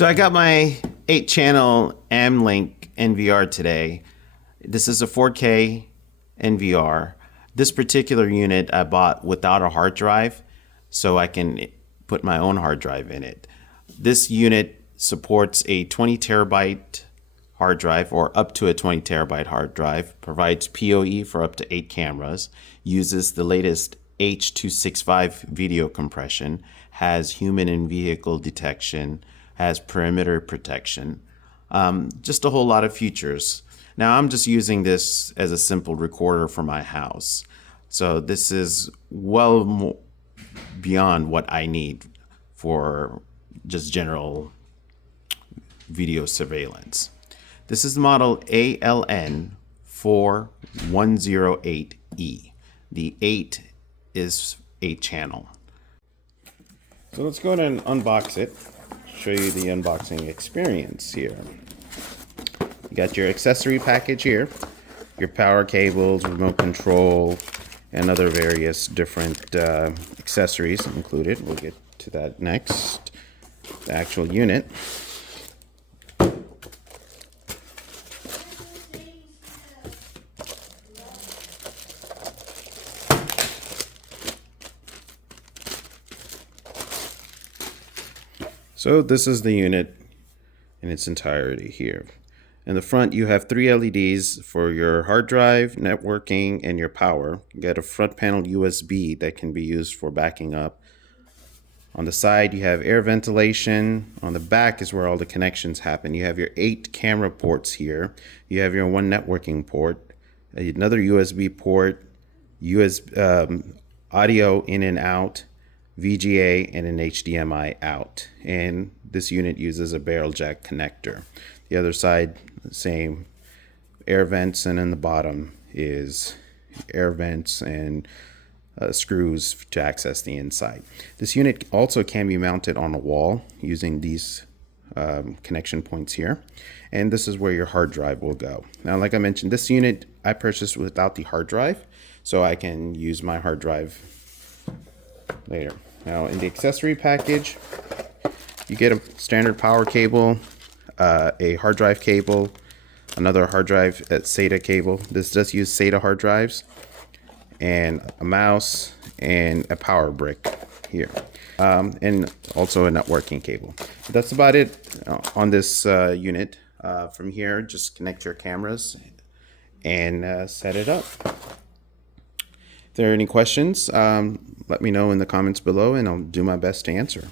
So I got my 8-channel Amlink NVR today. This is a 4K NVR. This particular unit I bought without a hard drive, so I can put my own hard drive in it. This unit supports a 20 terabyte hard drive, or up to a 20 terabyte hard drive, provides PoE for up to 8 cameras, uses the latest H.265 video compression, has human and vehicle detection, has perimeter protection, just a whole lot of features. Now I'm just using this as a simple recorder for my house. So this is well beyond what I need for just general video surveillance. This is the model ALN4108E. The 8 is 8-channel. So let's go ahead and unbox it. Show you the unboxing experience here. You got your accessory package here, your power cables, remote control, and other various different accessories included. We'll get to that next. The actual unit. So this is the unit in its entirety here. In the front, you have 3 LEDs for your hard drive, networking, and your power. You got a front panel USB that can be used for backing up. On the side, you have air ventilation. On the back is where all the connections happen. You have your 8 camera ports here. You have your 1 networking port, another USB port, audio in and out, VGA, and an HDMI out. And this unit uses a barrel jack connector. The other side, same air vents, and in the bottom is air vents and screws to access the inside. This unit also can be mounted on a wall using these connection points here. And this is where your hard drive will go. Now, like I mentioned, this unit I purchased without the hard drive, so I can use my hard drive later. Now, in the accessory package, you get a standard power cable, a hard drive cable, another hard drive SATA cable. This does use SATA hard drives, and a mouse and a power brick here, and also a networking cable. That's about it on this unit. From here, just connect your cameras and set it up. If there are any questions, let me know in the comments below, and I'll do my best to answer.